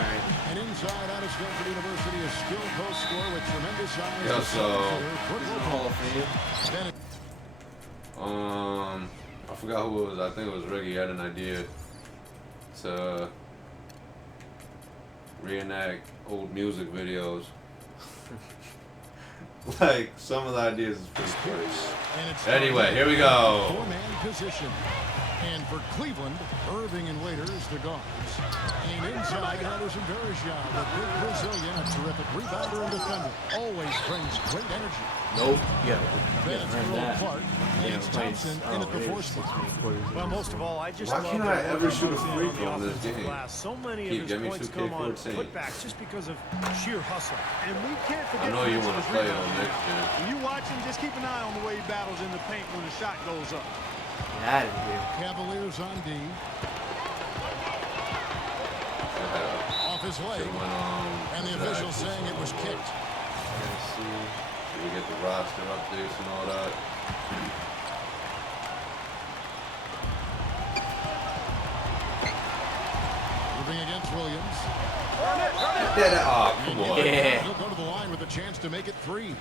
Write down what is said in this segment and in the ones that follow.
right. And inside out of Stanford University, a skilled post scorer with tremendous size. Yeah, so Hall of Fame. I forgot who it was. I think it was Ricky. He had an idea to reenact old music videos. Like, some of the ideas is pretty crazy. Anyway, here we go. Four-man position. And for Cleveland, Irving and Waiters, the guards. And inside, Anderson Varejao, the big Brazilian, a terrific rebounder and defender. Always brings great energy. Nope. Yeah. Then it's Earl Clark. And it's Thompson in at the fourth spot. Well, most of all, I just Why love can't I ever shoot a free throw in this game? So many Keep, of give his me points come on 2K14. putbacks just because of sheer hustle. And we can't forget. I know you want to play it on next gen. When you watch him, just keep an eye on the way he battles in the paint when the shot goes up. Get out of here. Cavaliers on D. Off his leg. And the official saying it was kicked. Let's see. We get the roster updates and all that. Moving against Williams. Oh, come on. Yeah. He'll go to the line with a chance to make it 3.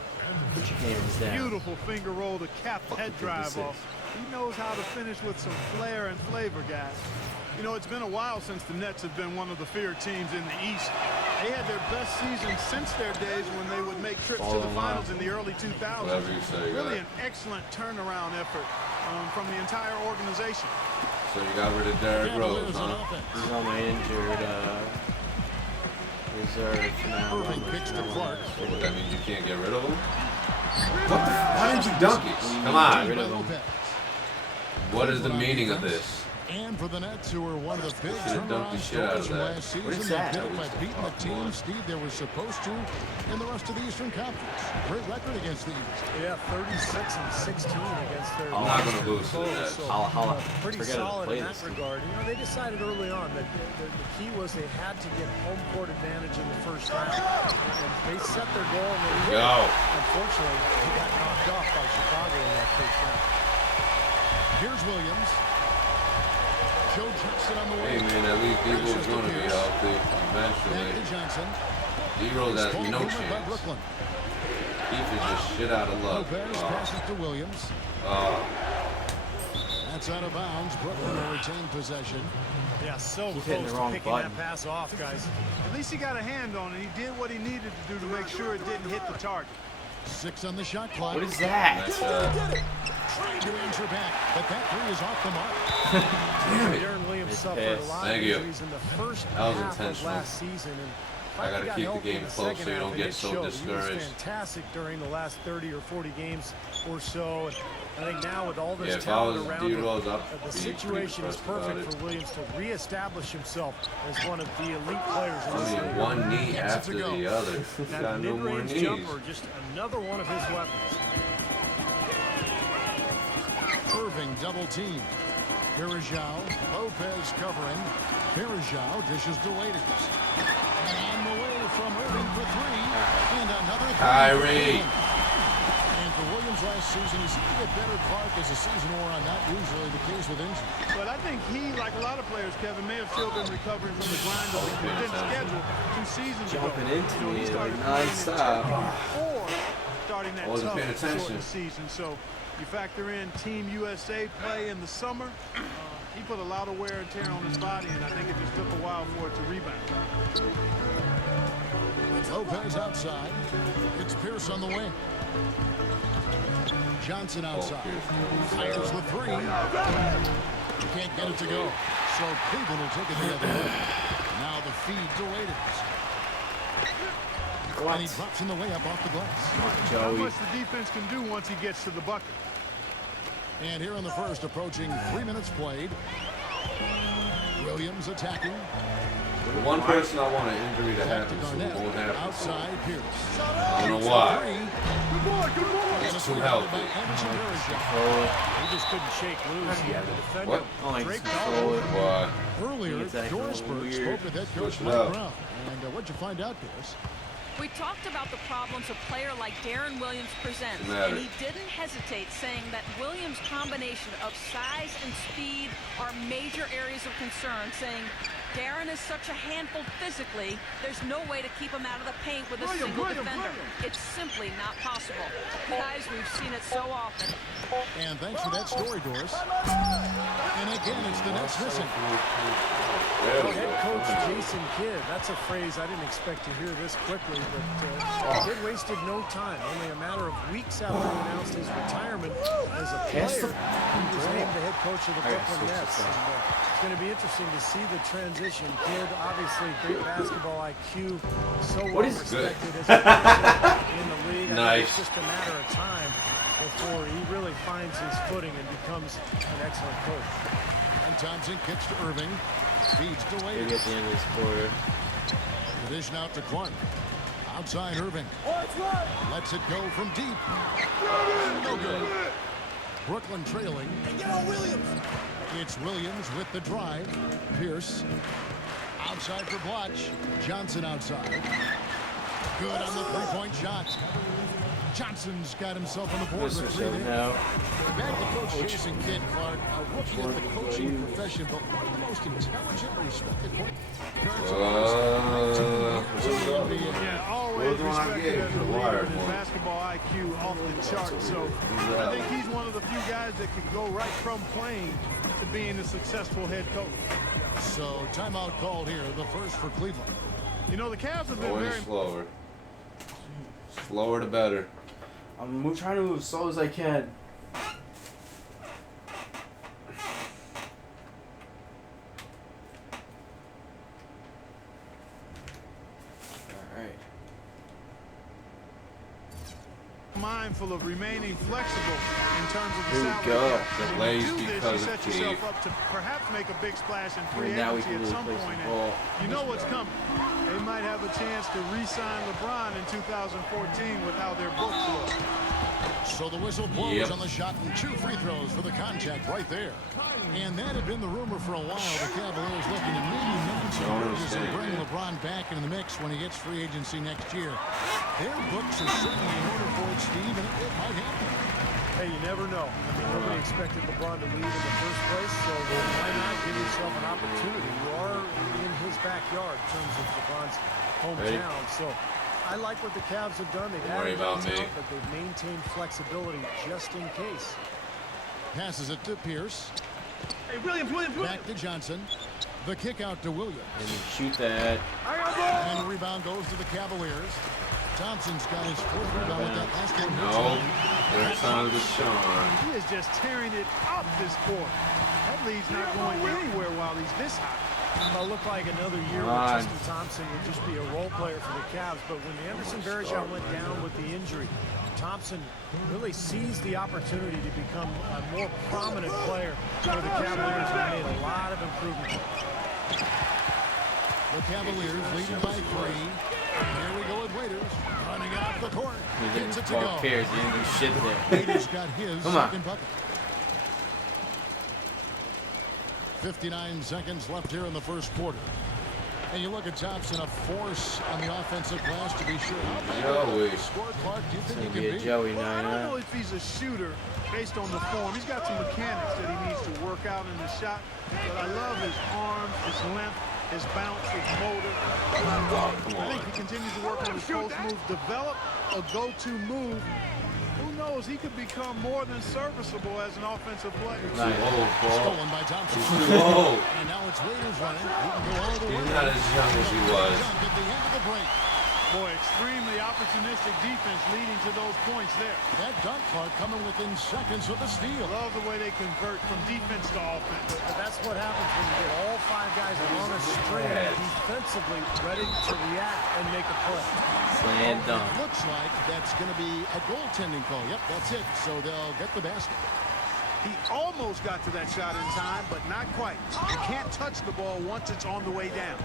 Put your hands down. Beautiful finger roll to cap the head drive off. He knows how to finish with some flair and flavor, guys. You know, it's been a while since the Nets have been one of the feared teams in the East. They had their best season since their days when they would make trips to the finals in the early 2000s. Whatever you say, really an excellent turnaround effort from the entire organization. So you got rid of Derrick Rose, huh? He's on my injured reserve now. Irving kicks to Clark. So what, that means you can't get rid of him? What the why didn't you dunk it? Come on. Rid of him. What is the meaning of this? And for the Nets, who were one of the big Should've dunked the turnaround shit out of stories from that. last season, What is they that? did it by beating the team, Steve, they were supposed to in the rest of the Eastern Conference. Great record against the East. Yeah, 36 and 16 against their. I'm not going to lose to the Nets. I'll pretty forget to solid play in that this. regard. You know, they decided early on that the key was they had to get home court advantage in the first round. And they set their goal and they did. Unfortunately, they got knocked off by Chicago in that first round. Here's Williams. Joe Jackson on the way. Hey, man, at least D-Rose going to be healthy Back eventually. to Johnson. D-Rose has no By chance. Brooklyn. Keith is just shit out of luck. Lopez passes to Williams. That's out of bounds. Brooklyn will retain possession. Yeah, so He's hitting close the to wrong picking button. that pass off, guys. At least he got a hand on it. He did what he needed to do to make sure it didn't hit the target. 6 on the shot clock. What is that? Nice, Trying to answer back, but that 3 is off the mark. Damn it. Darren Williams Nice suffered pass. a lot Thank of you. injuries in the first That was half of intentional. last season. And I gotta finally got keep the healthy game in close second so you half, don't and get it so showed. discouraged. He was fantastic during the last 30 or 40 games or so. And I think now with all this Yeah, if I talent was around him, D-Rose up, the I'd be situation is pretty impressed perfect about for Williams to reestablish himself as one of the elite players in I this mean, league. one knee after the other. He's That got no more mid-range knees. jumper, just another one of his weapons. Irving double team. Varejao, Lopez covering. Varejao dishes to Waiters. And on the way from Irving for 3. And another 3. Kyrie. And for Williams last season, he seemed to get better Clark as the season wore on. Not usually the case with injury. But I think he, like a lot of players, Kevin, may have still been recovering from the grind of the condensed schedule 2 seasons Jumping ago. into He me started like playing in nonstop. before starting that Wasn't tough paying attention. shortened season. So you factor in Team USA play in the summer. He put a lot of wear and tear on his body, and I think it just took a while for it to rebound. Lopez outside. It's Pierce on the wing. Johnson outside. Fires the 3. Can't get it to go. So Cleveland will take it the other way. Now the feed to Waiters. And he drops in the way up off the glass. Not much the defense can do once he gets to the bucket. And here in the first, approaching 3 minutes played. Williams attacking. The one person I want an injury to happen to won't happen. Outside Pierce. I don't know why. It's too healthy. He just couldn't shake loose. He had the defender. What? Oh, I Drake just all control it. Why? Earlier, It's acting Dorsberg weird. spoke with head coach Switch it Mike up. Brown. And what'd you find out, Pierce? We talked about the problems a player like Darren Williams presents, Matter. and he didn't hesitate saying that Williams' combination of size and speed are major areas of concern, saying Darren is such a handful physically, there's no way to keep him out of the paint with a single defender. It's simply not possible. Guys, we've seen it so often. And thanks for that story, Doris. And again, it's the Nets missing. Head coach Jason Kidd, that's a phrase I didn't expect to hear this quickly, but Kidd wasted no time. Only a matter of weeks after he announced his retirement as a player, he was named the head coach of the Brooklyn Nets. And, it's going to be interesting to see the transition. Kidd, obviously, great basketball IQ, so well respected as a player in the league. Nice. It's just a matter of time before he really finds his footing and becomes an excellent coach. And Thompson kicks to Irving. Feeds to Maybe Wade. at the end of this quarter. Dish out to Clark. Outside Irving. Lets it go from deep. No good. Brooklyn trailing. It's Williams with the drive. Pierce. Outside for Blotch. Johnson outside. Good on the three-point shot. Johnson's got himself on the board This for is three so there. now. Back to Coach Jason Kidd, Clark, a rookie in the coaching profession, but one of the most intelligent and respected players. Yeah, always respected as a leader, and his basketball IQ off the charts. So I think he's one of the few guys that can go right from playing to being a successful head coach. So timeout called here, the first for Cleveland. You know, the Cavs have been Going very slower. Slower the better. I'm trying to move as slow as I can. Alright. mindful of remaining flexible in terms of the Here we salary go. cap. When Delays you do this, because you of set yourself Steve. up to perhaps make a big splash in free And now we agency can at really some play point, some ball. and you know what's coming. They might have a chance to re-sign LeBron in 2014 with how their books look. So the whistle blows on the shot and 2 free throws for the contact right there. And that had been the rumor for a while. The Cavaliers looking to maybe make some moves and bring LeBron back into the mix when he gets free agency next year. Their books are certainly in order for it, Steve, and it might happen. Hey, you never know. I mean, nobody expected LeBron to leave in the first place, so why not give yourself an opportunity? You are in his backyard in terms of LeBron's hometown. So I like what the Cavs have done. They've added talent, but they've maintained flexibility just in case. Passes it to Pierce. Hey, Williams. Back to Johnson. The kick out to Williams. And you shoot that. And the rebound goes to the Cavaliers. Thompson's got his 4th rebound with that last one. No, there's some of the Sean. He is just tearing it up this court. That lead's not going anywhere while he's this hot. It'll look like another year with Tristan Thompson would just be a role player for the Cavs. But when Anderson Varejao went down with the injury, Thompson really seized the opportunity to become a more prominent player for the Cavaliers and made a lot of improvement. The Cavaliers leading by 3. Here we go with Waiters running it up the court. Gets it to go. Cares? He didn't do shit there. Waiters got his second bucket. 59 seconds left here in the first quarter. And you look at Thompson, a force on the offensive glass to be sure. How big score, Clark, do you think he can be? Joey Well, I don't know if he's a shooter based on the form. He's got some mechanics that he needs to work out in the shot. But I love his arms, his length, his bounce, his motor. I think he continues to work on his post moves, develop a go-to move. Who knows? He could become more than serviceable as an offensive player. Nice. Stolen by Thompson. Whoa. And now it's Waiters running. He can go all the way. He's not as young as he was. Dunk at the end of the break. Boy, extremely opportunistic defense leading to those points there. That dunk, Clark, coming within seconds of the steal. Love the way they convert from defense to offense. But that's what happens when you get all 5 guys on a string defensively ready to react and make a play. Slam dunk. Looks like that's going to be a goaltending call. Yep, that's it. So they'll get the basket. He almost got to that shot in time, but not quite. You can't touch the ball once it's on the way down.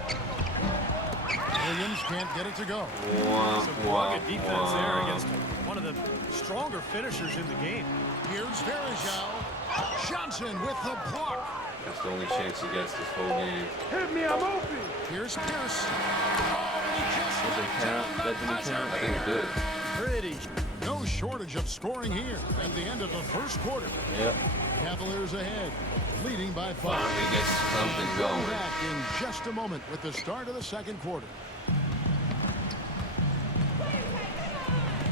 Williams can't get it to go. Some rugged defense there against one of the stronger finishers in the game. Here's Varejao. Johnson with the block. That's the only chance he gets this whole game. Hit me, I'm open. Here's Pierce. Oh, and he just Does it count? Doesn't it count? I think it did. Pretty No shortage of scoring here at the end of the first quarter. Yep. Cavaliers ahead, leading by 5. Finally get something going. Back in just a moment with the start of the second quarter.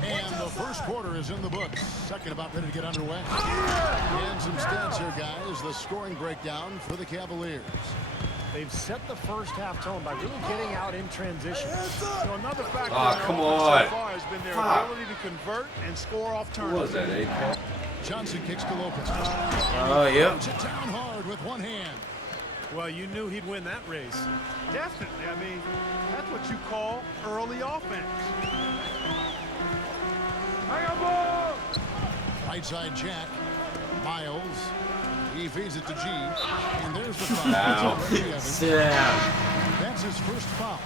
And the first quarter is in the books. Second about ready to get underway. And some stats here, guys. The scoring breakdown for the Cavaliers. They've set the first half tone by really getting out in transition. So another factor come so on. far has been their Fuck. ability to convert and score off What turnovers. was that, Dekap? Johnson kicks to Lopez. Oh, yep. Puts it down hard with one hand. Well, you knew he'd win that race. Definitely. I mean, that's what you call early offense. Right side Jack. Miles. He feeds it to G. And there's the foul. Ow. Sit down. That's his first foul.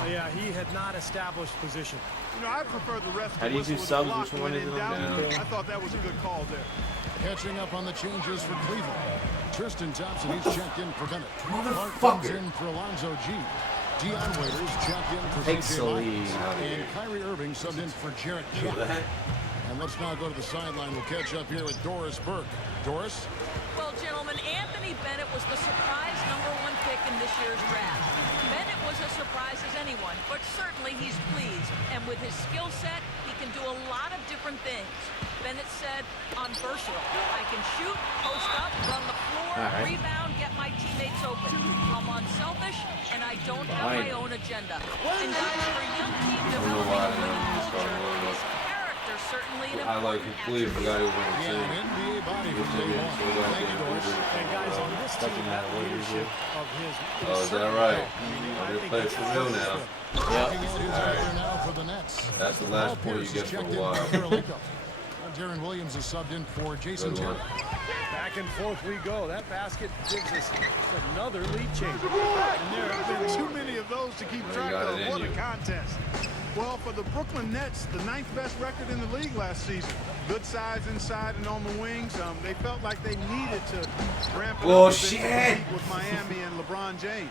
Oh, yeah, he had not established position. You know, I prefer the rest How do you do subs? Which one is it on doubt. there? I thought that was a good call there. Catching up on the changes for Cleveland. Tristan Thompson, he's checked in for Bennett. Clark comes Motherfucker. in for Alonzo G. Dion Waiters checked in for Takes CJ the Miles. lead. And Kyrie Irving subbed in for Jarrett Jack. And let's now go to the sideline. We'll catch up here with Doris Burke. Doris? Well, gentlemen, Anthony Bennett was the surprise #1 pick in this year's draft. Bennett was as surprised as anyone, but certainly he's pleased. And with his skill set, he can do a lot of different things. Bennett said, I'm versatile. I can shoot, post up, run the floor, right. rebound, get my teammates open. I'm unselfish, and I don't have my own agenda. And guys, for a young team developing a winning culture, his character certainly an I like important completely forgot he was on the Yeah, team. an NBA body from day one. Thank you, Doris. And guys, on this team, Doesn't that matter what you leadership do. of his Oh, is that right? They're playing for real now. Checking in his player now for the Nets. That's the last point you get for a while. Darren Williams is subbed in for Jason Good one. Terry. back and forth we go. That basket gives us just another lead change. And there have been too many of those to keep track got of. it in What a you. contest. Well, for the Brooklyn Nets, the 9th best record in the league last season. Good size inside and on the wings. They felt like they needed to ramp it Well, up a bit to shit. compete with Miami and LeBron James.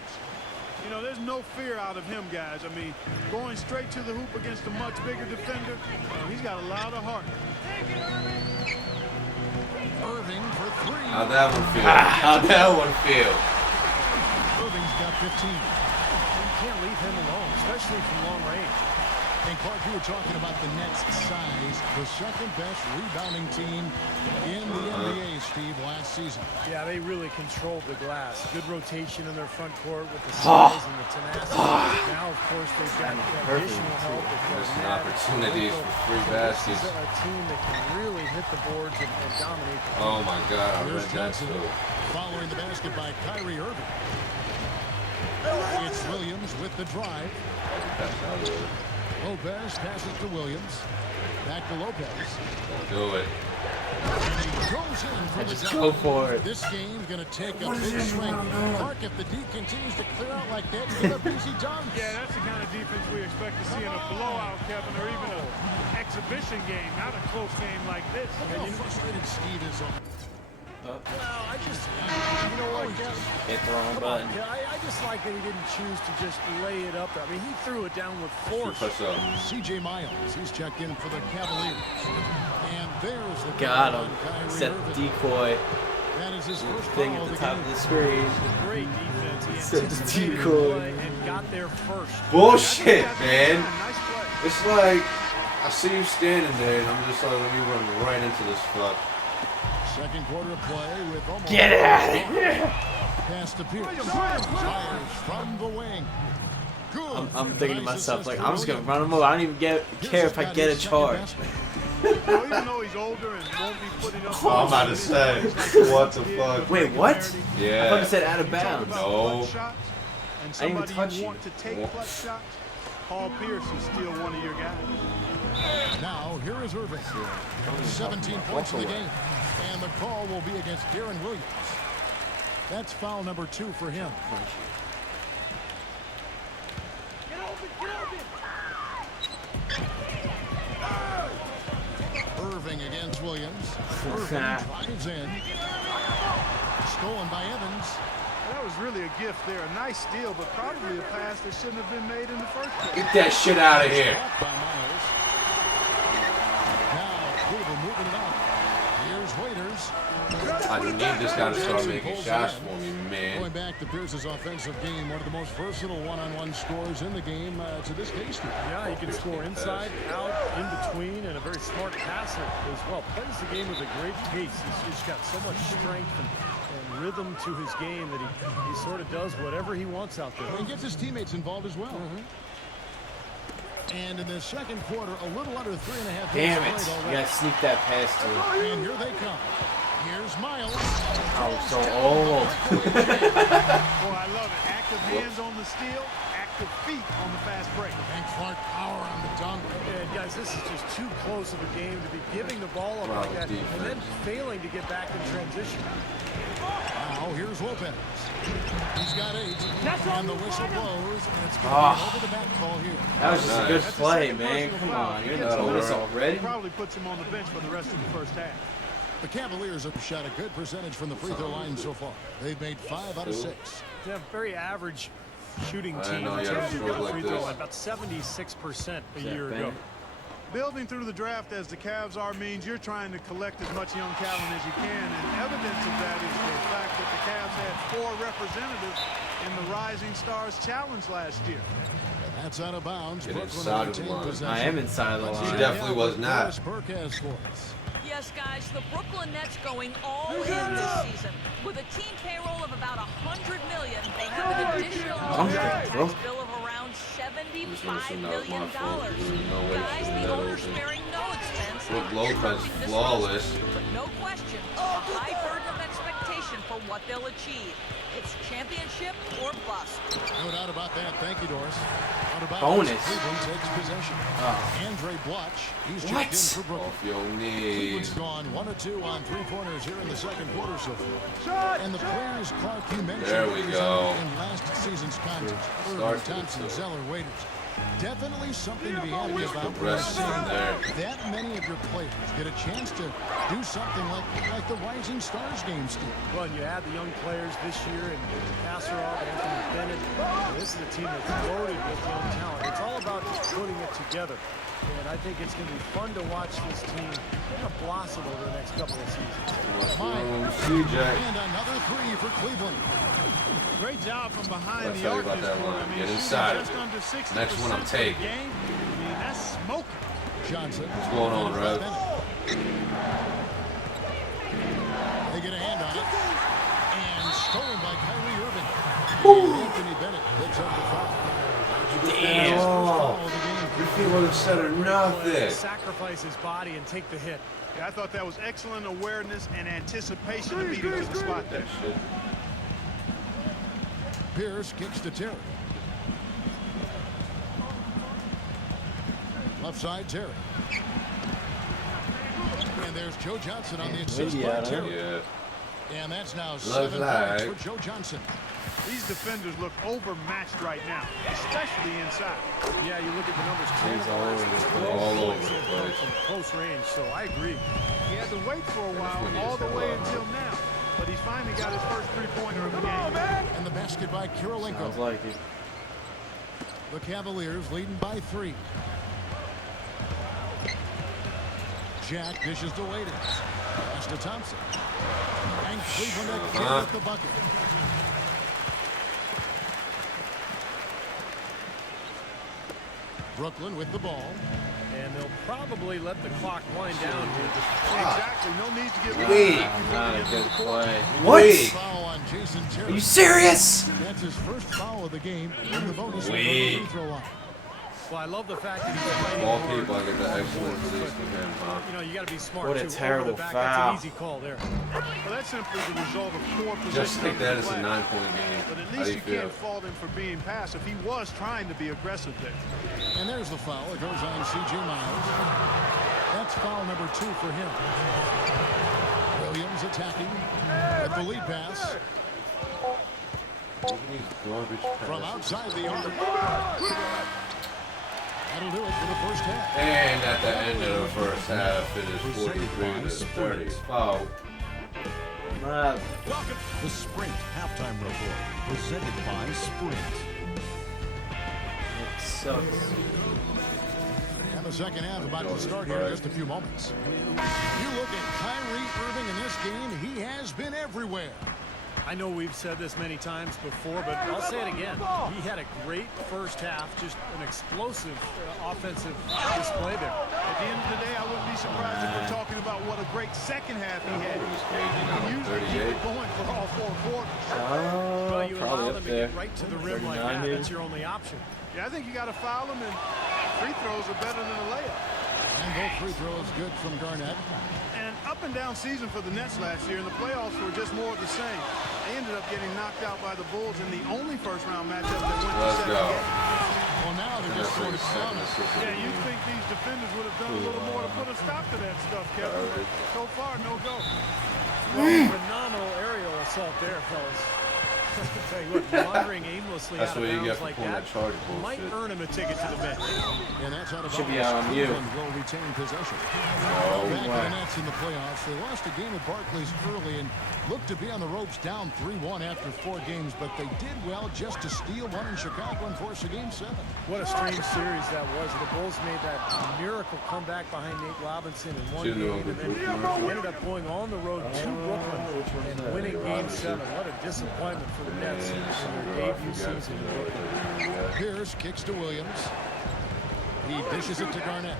You know, there's no fear out of him, guys. I mean, going straight to the hoop against a much bigger defender, he's got a lot of heart. Irving for 3. How'd that one feel? How'd that one feel? Irving's got 15. You can't leave him alone, especially from long range. And Clark, you were talking about the Nets' size, the second best rebounding team in the NBA, Steve, last season. Yeah, they really controlled the glass. Good rotation in their front court with the size and the tenacity. Now, of course, they've got additional help with Missing Garnett, opportunities for free This baskets. is a team that can really hit the boards and dominate the Oh my God, I Here's read that Johnson too. following the basket by Kyrie Irving. It's Williams with the drive. That's how it is. Lopez passes to Williams. Back to Lopez. Don't do it. And he goes in for the Just dunk. go for it. This game's going to take a big swing. Clark, if the D continues to clear out like that, you get up easy dunks. Yeah, that's the kind of defense we expect to see in a blowout, Kevin, or even an exhibition game, not a close game like this. Look how frustrated Steve is on. Well, I just, you know what, Kevin? Hit the wrong Come on, button. I just like that he didn't choose to just lay it up there. I mean, he threw it down with force. Push up. CJ Miles, he's checked in for the Cavaliers. And there's the Got goal him. on Kyrie Set Irving. the decoy That is his first thing foul at the of top game. of the screen. Great defense. Set He the anticipated the decoy. play and got there first. Bullshit, man. Nice play. It's like I see you standing there, and I'm just like, let me run right into this fuck. Second quarter of play with almost Get out of here. pass to Pierce. Fires from the wing. Good. I'm thinking to myself, like, Assist I'm just going to Williams. run him over. I don't even care if I get a charge. You know, even though he's older and won't be putting up. Oh, I'm about to say, what the fuck? Wait, what? I thought Yeah. it said out of bounds. No. And I didn't even somebody touch you you. want to take clutch shots, Paul Pierce is still one of your guys. Now, here is Irving. 17 points in the game. And the call will be against Darren Williams. That's foul number 2 for him. Irving against Williams. Irving drives in. Stolen by Evans. That was really a gift there. A nice steal, but probably a pass that shouldn't have been made in the first place. Get that shit out of here. Blocked by Miles. Pierce. I need this guy to start making shots for me, man. Going back to Pierce's offensive game, one of the most versatile one-on-one scorers in the game to this day, Steve. Yeah, he can score inside, out, in between, and a very smart passer as well. Plays the game with a great pace. He's got so much strength and rhythm to his game that he sort of does whatever he wants out there. And gets his teammates involved as well. And in the second quarter, a little under 3.5 Damn minutes it. played You already. gotta sneak that past to him. And here they come. Here's Miles. Oh, so old. Boy, I love it. Active hands on the steal, active feet on the fast break. And Clark power on the dunk. And guys, this is just too close of a game to be giving the ball up Wow, like that defense. and then failing to get back in transition. Now here's Lopez. He's got 8. And the whistle blows. And it's going to be Ah. an over-the-back call here. That was just a good That's the play, second man. personal Come foul. on, you're in He the gets bonus another. already. Probably puts him on the bench for the rest of the first half. The Cavaliers have shot a good percentage from the free throw line so far. They've made 5 out of 6. Yeah, very average shooting I team know, in yeah, terms of sure, the like free throw this. line, about 76% a Is that year ago. Bennett? Building through the draft as the Cavs are means you're trying to collect as much young talent as you can, and evidence of that is the fact that the Cavs had 4 representatives in the Rising Stars Challenge last year. That's out of bounds. Get Brooklyn inside of the retained line. possession. I am inside of the Let's see She line. definitely was what not. Doris Burke has for us. Yes, guys, the Brooklyn Nets going all in this season. With a team payroll of about $100 million, they have an additional tax bro. bill of around $75 not million. my fault. There's no way Guys, she the did that owner's open. sparing no expense. Brooke in Lopez, constructing this flawless. roster. But no question, a high burden of expectation for what they'll achieve. It's championship or bust. No doubt about that. Thank you, Doris. Out of bounds. Bonus. Cleveland takes possession. Oh. Andre Blotch. He's What? checked in for Brooklyn. Off your Cleveland's knees. gone 1 of 2 on 3-pointers here in the second quarter so far. And the players Clark you mentioned There we go. in last season's contest. Irving, Starts with Thompson, two. Zeller, Waiters. Definitely something to be happy about. The rest Seeing in there. that many of your players get a chance to do something like the Rising Stars game, Steve. Well, and you add the young players this year and Kasparov, Anthony Bennett. This is a team that's loaded with young talent. It's all about just putting it together. And I think it's going to be fun to watch this team kind of blossom over the next couple of seasons. CJ. And another 3 for Cleveland. Great job from behind Let's the tell you arc about this that quarter. line. I mean, Get shooting inside. just under 60% Next one I'm for the taking. game. I mean, that's smoking. Johnson. What's going on, Rev? They get a hand on it. And stolen by Kyrie Irving. And Anthony Bennett picks up the foul. Damn. Foul of the game. Your feet would have said or nothing. Sacrifice his body and take the hit. Yeah, I thought that was excellent awareness and anticipation to beat him to the spot there. That shit. Pierce kicks to Terry. Left side, Terry. And there's Joe Johnson on the assist by Terry. Yeah. And that's now Looks 7 like. points for Joe Johnson. These defenders look overmatched right now, especially inside. Yeah, you look at the numbers. He's all over the place. All over Points the have come place. from close range, so I agree. He had to wait for a while, when he all is the way alive. until now. But he finally got his first three-pointer of the game. And the basket by Sounds Kirilenko. like it. The Cavaliers leading by 3. Jack dishes to Waiters. Pass to Thompson. And Cleveland again with the bucket. Brooklyn with the ball. And they'll probably let the clock wind down here. Exactly. No need to get Wait. Not a good play. Wait. Foul on Jason Are Terry. you serious? That's his first foul of the game. And the bonus from the Wait. free throw line. Well, I love the fact that he's fighting All hard. people, I get the excellent release from him, huh? You know, you got to be smart. What a too. Over terrible the back, foul. That's an easy call there. Well, that's simply the result of poor position. Just take that as a under the 9-point glass. game. But at How do least you you feel? can't fault him for being passive. He was trying to be aggressive there. And there's the foul. It goes on C.J. Miles. That's foul number 2 for him. Williams attacking with the lead pass from outside the arc. That'll do it for the first half. And at the end of the first half, it is 43 to 30. Oh, Welcome. The Sprint Halftime Report, presented by Sprint. it sucks. the second half about to start here in just a few moments. You look at Kyrie Irving in this game, he has been everywhere. I know we've said this many times before, but I'll say it again. He had a great first half, just an explosive offensive display there. At the end of the day, I wouldn't be surprised if we're talking about what a great second half he had. He can usually keep it going for all 4 quarters. Well, you probably allow up them to there. get right to the rim like 39 that. maybe. That's your only option. Yeah, I think you got to foul him, and free throws are better than a layup. And both free throws good from Garnett. And up and down season for the Nets last year, and the playoffs were just more of the same. They ended up getting knocked out by the Bulls in the only first-round matchup that went to 7 games. Well, now they're just sort of down. Yeah, you'd think these defenders would have done a little more to put a stop to that stuff, Kevin. So far, no go. Well, phenomenal aerial assault there, fellas. Tell you what, wandering aimlessly That's out of what you get bounds for like pulling that that charge might bullshit. earn him a ticket to the bench. And that's out of Should be bounds. on you. Cleveland will retain possession. Oh, Back to wow. the Nets in the playoffs. They lost a game at Barclays early and looked to be on the ropes down 3-1 after 4 games, but they did well just to steal one in Chicago and force a game 7. What a strange series that was. The Bulls made that miracle comeback behind Nate Robinson in one game, and then they ended up going on the road to Brooklyn and winning game 7. What a disappointment for the Nets in their debut season in Brooklyn. Pierce kicks to Williams. He dishes it to Garnett.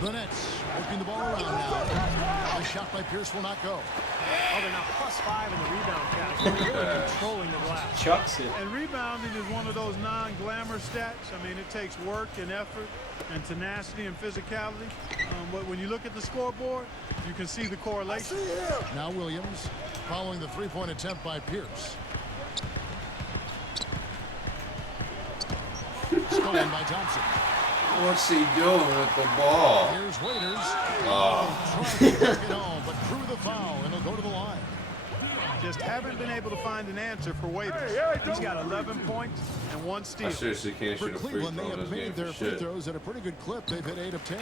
The Nets working the ball around now. The shot by Pierce will not go. Oh, they're now +5 in the rebound category, really controlling the glass. Chucks it. And rebounding is one of those non-glamour stats. I mean, it takes work and effort and tenacity and physicality. But when you look at the scoreboard, you can see the correlation. Now Williams following the three-point attempt by Pierce. Stolen by Thompson. What's he doing with the ball? Here's Waiters. Oh, Trying to take it home, but drew the foul, and he'll go to the line. Just haven't been able to find an answer for Waiters. He's got 11 points and 1 I steal. seriously can't For shoot a free Cleveland, they throw in have this game made for their free shit. throws at a pretty good clip. They've hit 8 of 10.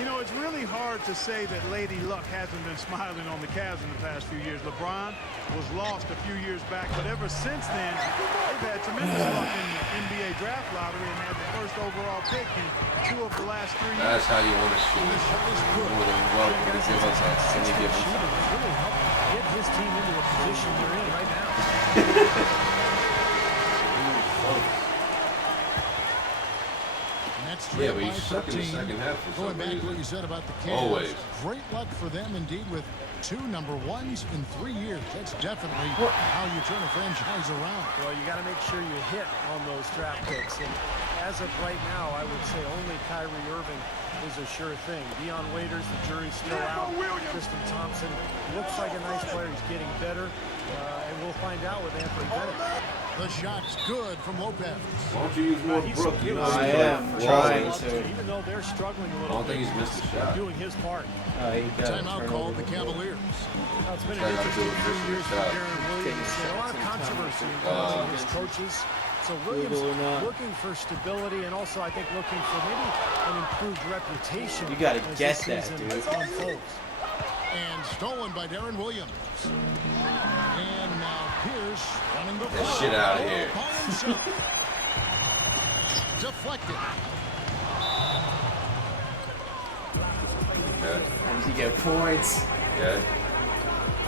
You know, it's really hard to say that Lady Luck hasn't been smiling on the Cavs in the past few years. LeBron was lost a few years back, but ever since then, they've had tremendous luck in the NBA draft lottery and had the first overall pick in 2 of the last 3 years. That's how you want to shoot it. More than welcome to give us any given time. Really helped get his team into the position they're in right now. Nets Yeah, trail but by you suck in the 13. second half for Going some back to what reason. you said about the Cavs. Always. Great luck for them indeed with 2 number 1s in 3 years. That's definitely how you turn a franchise around. Well, you got to make sure you hit on those draft picks. And as of right now, I would say only Kyrie Irving is a sure thing. Dion Waiters, the jury's still out. Tristan Thompson looks like a nice player. He's getting better. And we'll find out with Anthony Bennett. The shot's good from Lopez. Why don't you use more He's Brook? You know, I he's am like trying flawless. to. Even though they're struggling a I little don't think bit, he's missed a shot. doing his part. He got a Timeout called the turnover. Cavaliers. Well, it's been Try an not to interesting do few years for shot. Darren Williams. Taking And a lot of shots and controversy timing. involving his coaches. So Williams Google or not. looking for stability and also I think looking for maybe an improved reputation. You gotta as get this that, season dude. unfolds. And stolen by Darren Williams. And now Pierce running the ball. Shit out of here. By himself. Deflected. Okay. How does he get points? Okay.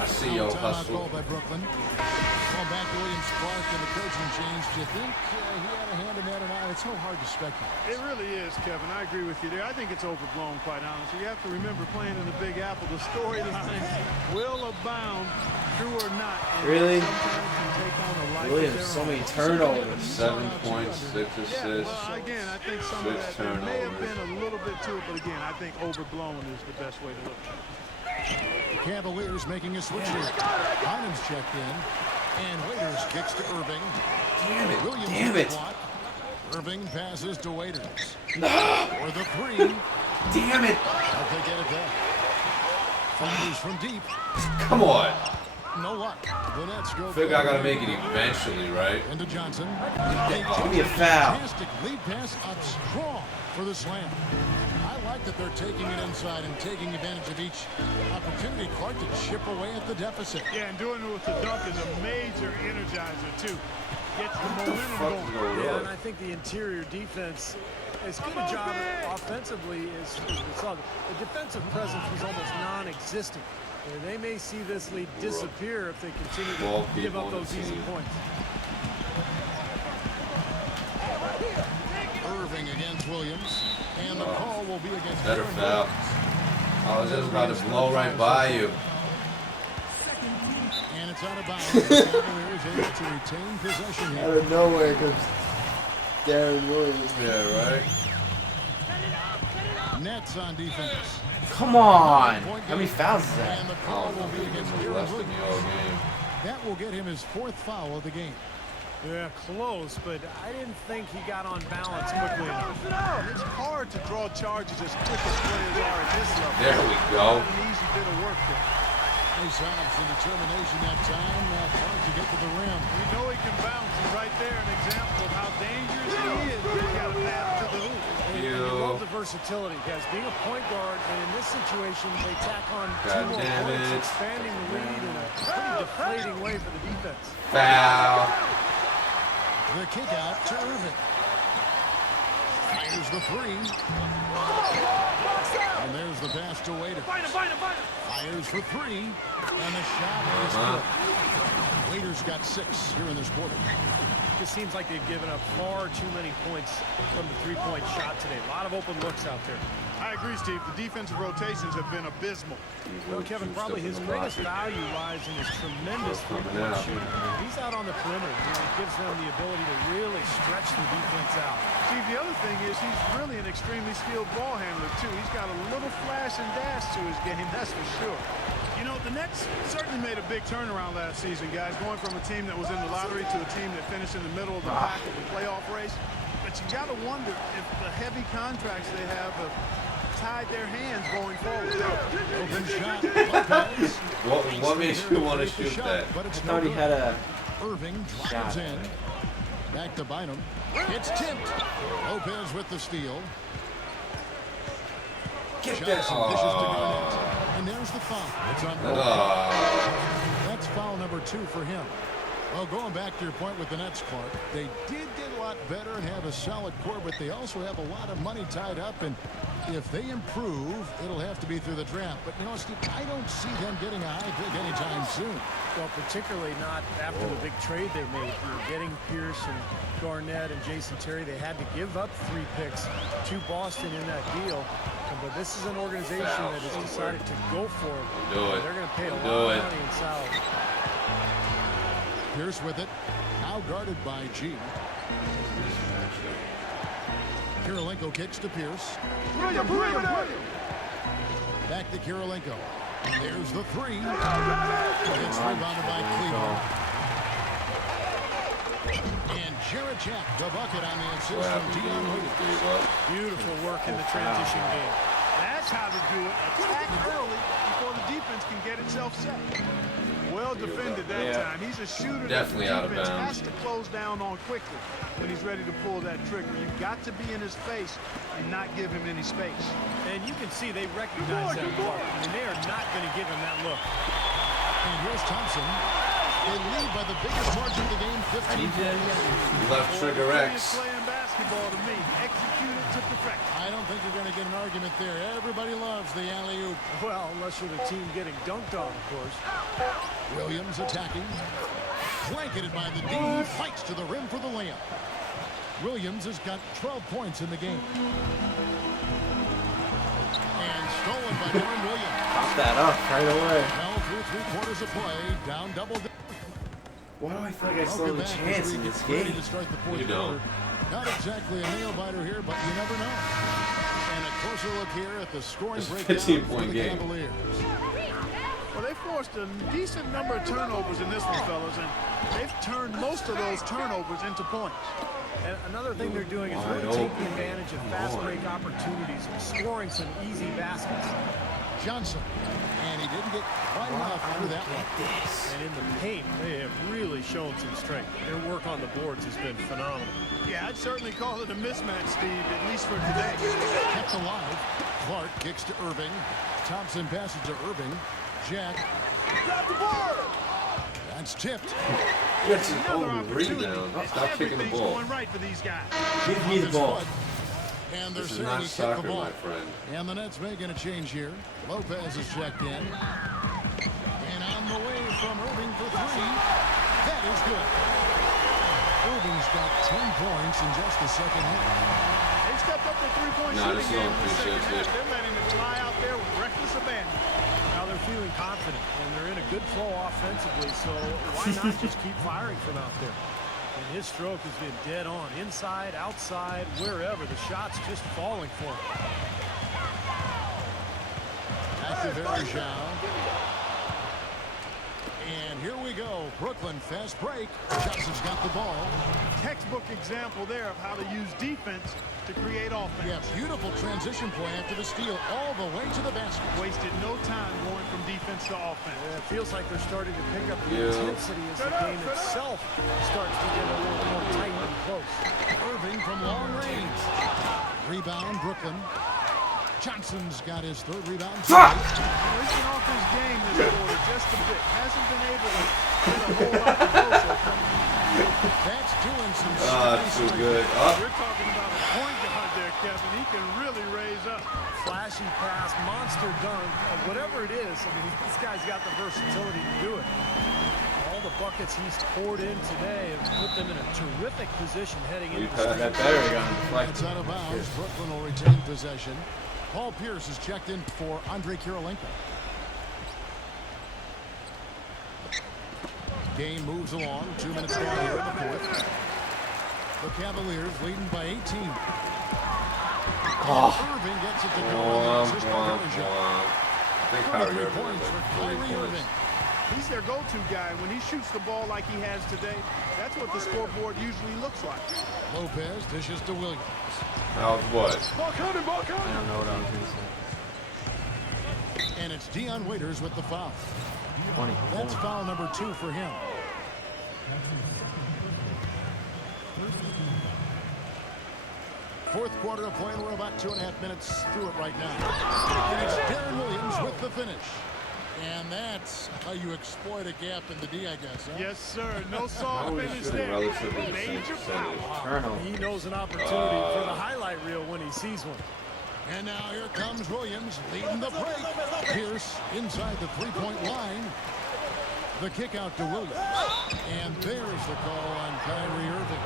I see your Timeout hustle. called by Brooklyn. Ball back to Williams Clark and the coaching change. Do you think he had a hand in that or not? It's so hard to speculate. It really is, Kevin. I agree with you there. I think it's overblown, quite honestly. You have to remember playing in the Big Apple, the storylines will abound, true or not. And Really? sometimes you take on a life of Williams, their so own. many turnovers. 7 points, 6 Yeah, assists. well, again, I think some of Six that there may have turnovers. been a little bit to it, but again, I think overblown is the best way to look at it. Cavaliers making a switch here. Hyman's checked in. And Waiters kicks to Irving. Damn it. Williams Damn with it. the block. Irving passes to Waiters. No. For the 3. Damn it. But they get it back. Fires from deep. Come on. No luck. The Nets go. Figure I gotta make it eventually, right? Into Johnson. Give me a foul. Fantastic lead pass up strong for the slam. I like that they're taking it inside and taking advantage of each opportunity. Clark to chip away at the deficit. Yeah, and doing it with the dunk is a major energizer, too. Gets the momentum Fuck going. is going Yeah, on? and I think the interior defense as good a job offensively as we saw. The defensive presence was almost non-existent. They may see this lead disappear if they continue to give up those easy points. Irving against Williams, and the call will be against. Better foul. I was just about to blow right by you. And it's out of bounds. The Cavaliers able to retain possession here. Out of nowhere comes Darren Williams. Yeah, right. Nets on defense. Come on. How many fouls is that? And the call will be against Less than the all game. That will get him his 4th foul of the game. Yeah, close, but I didn't think he got on balance quickly enough. It's hard to draw charges as quick as players are at this level. There we go. Not an easy bit of work there. Nice job for determination that time. Hard to get to the rim. We know he can bounce, and right there an example of how dangerous he is. He's got a path to the hoop. You love the versatility, guys. Being a point guard, and in this situation, they tack on God 2 more damn points, it. expanding the lead in a pretty deflating way for the defense. Foul. The kick out to Irving. Fires the 3. And there's the pass to Waiters. Fires for 3. And the shot is good. Waiters got 6 here in this quarter. It seems like they've given up far too many points from the three-point shot today. A lot of open looks out there. I agree, Steve. The defensive rotations have been abysmal. Well, Kevin, probably his greatest value lies in his tremendous three-point shooting. He's out on the perimeter. It gives them the ability to really stretch the defense out. Steve, the other thing is he's really an extremely skilled ball handler, too. He's got a little flash and dash to his game, that's for sure. You know, the Nets certainly made a big turnaround last season, guys, going from a team that was in the lottery to a team that finished in the middle of the pack of the playoff race. But you got to wonder if the heavy contracts they have tied their hands going forward. Open shot. Lopez. What made you want to shoot that? But it's I thought he had a Irving drives in. Back to Bynum. It's tipped. Lopez with the steal. Get Johnson that. dishes to Garnett. And there's the foul. It's on That's foul number 2 for him. Well, going back to your point with the Nets, Clark, they did get a lot better and have a solid core, but they also have a lot of money tied up, and if they improve, it'll have to be through the draft. But, you know, Steve, I don't see them getting a high pick anytime soon. Well, particularly not after the big trade they made. Getting Pierce and Garnett and Jason Terry, they had to give up 3 picks to Boston in that deal. But this is an organization that has decided to go for it. They're going to pay a lot of money in salary. Pierce with it. Now guarded by G. Kirilenko kicks to Pierce. Back to Kirilenko. There's the 3. It's rebounded by Cleveland. And Jarrett Jack, the bucket on the assist from Dion Williams. Beautiful work in the transition game. That's how to do it. Attack early before the defense can get itself set. Well defended that time. He's a shooter Definitely that out of the defense bounds. has to close down on quickly when he's ready to pull that trigger. You've got to be in his face and not give him any space. And you can see they recognize that, Clark. I mean, they are not going to give him that look. And here's Thompson. They lead by the biggest margin of the game, 15 points. Left trigger He's X. playing basketball to me. Execute it to perfection. I don't think you're going to get an argument there. Everybody loves the alley-oop. Well, unless you're the team getting dunked on, of course. Williams attacking. Blanketed by the D. Fights to the rim for the layup. Williams has got 12 points in the game. And stolen by Norm Williams. pop that up right away. Now through 3/4 of play. Down double. Why do I feel like I still have a chance in this game? To start the 4th You don't. quarter. Not exactly a nail-biter here, but you never know. And a closer look here at the scoring It's a breakdown 15-point for the game. Cavaliers. Well, they forced a decent number of turnovers in this one, fellas, and they've turned most of those turnovers into points. And another thing they're doing is really taking advantage of fast break opportunities and scoring some easy baskets. Johnson. And he didn't get quite enough through that one. And in the paint, they have really shown some strength. Their work on the boards has been phenomenal. Yeah, I'd certainly call it a mismatch, Steve, at least for today. Kept alive. Clark kicks to Irving. Thompson passes to Irving. Jack. Grab the board! That's tipped. That's an Another own opportunity. rebound. Stop kicking the Everything's ball. going right for these guys. Give me the ball. And they're This is saying not he kicked soccer, the ball. my friend. And the Nets making a change here. Lopez is checked in. And on the way from Irving for three. That is good. Irving's got 10 points in just the second half. They stepped up their three-point Nah, this shooting is game in the second unappreciated. half. They're letting it fly out there with reckless abandon. Now they're feeling confident, and they're in a good flow offensively, so why not just keep firing from out there? And his stroke has been dead on. Inside, outside, wherever. The shot's just falling for him. At the very shot. And here we go. Brooklyn, fast break. Johnson's got the ball. Textbook example there of how to use defense to create offense. Yeah, beautiful transition play after the steal all the way to the basket. Wasted no time going from defense to offense. Yeah, it feels like they're starting to pick up the intensity as the game itself starts to get a little more tight and close. Irving from long range. Rebound, Brooklyn. Johnson's got his third rebound. He's been off his game this quarter just a bit. Hasn't been able to get a whole lot closer. That's doing some Too good. Up. You're talking about a point guard there, Kevin. He can really raise up. Flashy pass, monster dunk, whatever it is. I mean, this guy's got the versatility to do it. All the buckets he's poured in today have put them in a terrific position heading into the That better got It's out of bounds. Brooklyn will retain possession. Paul Pierce is checked in for Andre Kirilenko. Game moves along. 2 minutes gone here in the fourth. The Cavaliers leading by 18. Irving gets it to go on the assist by Irving. I think 33 Kyrie Irving points is for like 40 Kyrie points. Irving. He's their go-to guy. When he shoots the ball like he has today, that's what the scoreboard usually looks like. Lopez dishes to Williams. How's what? Ball coming, ball coming. I don't know what I was going to say. And it's Dion Waiters with the foul. 20. That's foul number 2 for him. Fourth quarter of play. We're about 2.5 minutes through it right now. And it's Darren Williams with the finish. And that's how you exploit a gap in the D, I guess. Huh? Yes, sir. No soft How is finish shooting there. relatively the same Major percentage? foul. Turnover. He knows an opportunity for the highlight reel when he sees one. And now here comes Williams leading the break. Pierce inside the three-point line. The kick out to Williams. And there's the call on Kyrie Irving.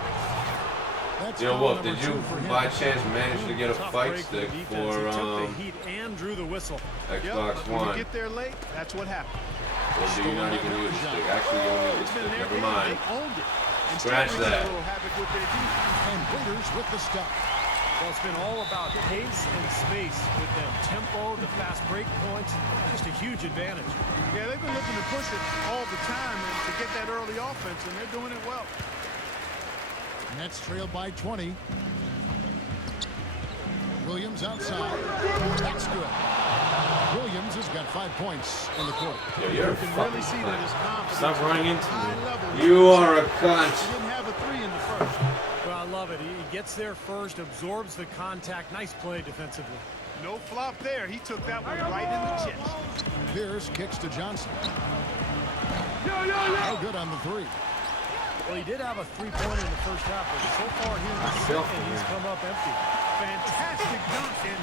That's Yo, foul Wolf, number did you 2 for him. by chance manage to get a Tough fight break stick defense. for He took the heat and drew the whistle. Xbox Yep, when you One? get there late, that's what happened. Or do you not even use the stick? Actually, you don't need the It's been stick. their Never game. mind. They owned it. And Scratch still wreaked that. a little havoc with their defense. And Waiters with the stop. Well, it's been all about pace and space with them. Tempo, the fast break points, just a huge advantage. Yeah, they've been looking to push it all the time and to get that early offense, and they're doing it well. Nets trailed by 20. Williams outside. That's good. Williams has got 5 points in the quarter. Yo, you're a You can fucking really see that cunt. his confidence Stop running into high me. level. You are a cunt. He didn't have a three in the first. Well, I love it. He gets there first, absorbs the contact. Nice play defensively. No flop there. He took that one right in the chest. Pierce kicks to Johnson. No good on the three. Well, he did have a three-pointer in the first half, but so far here in the second, he's come up empty. Fantastic dunk, and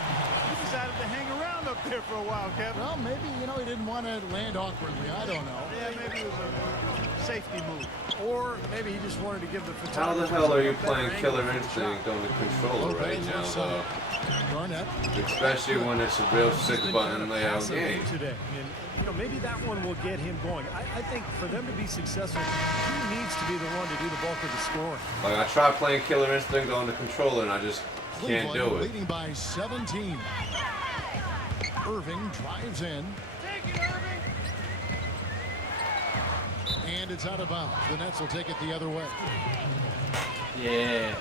he decided to hang around up there for a while, Kevin. Well, maybe, he didn't want to land awkwardly. I don't know. Yeah, maybe it was a safety move. Or maybe he just wanted to give the How the photographers hell are you a better playing angle Killer for the Instinct shot. on the controller right now, though? Garnett. Especially when it's a real He's been six-button kinda layout passive game. today. And, maybe that one will get him going. I think for them to be successful, he needs to be the one to do the bulk of the scoring. Like, I tried playing Killer Instinct on the controller, and I just can't do Cleveland it. leading by 17. Irving drives in. And it's out of bounds. The Nets will take it the other way. Yeah.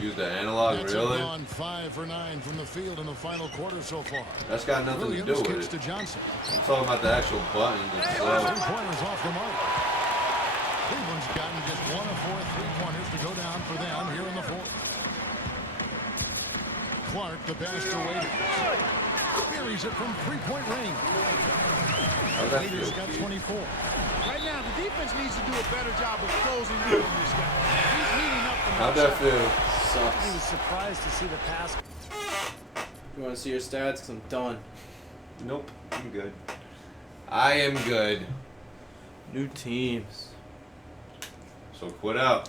Use the analog, Nets really? have gone 5 for 9 from the field in the final quarter so far. That's got nothing to Williams do kicks with to it. Johnson. I'm talking about the actual buttons itself. 3-pointers off the mark. Cleveland's gotten just 1 of 4 3-pointers to go down for them here in the fourth. Clark, the pass to Waiters. Buries it from 3-point range. How's that Waiters feel, got Keith? 24. Right now, the defense needs to do a better job of closing in on this guy. He's heating up from the How'd that feel? He was Sucks. surprised to see the pass. You want to see your stats? Because I'm done. Nope, I'm good. I am good. New teams. So quit out.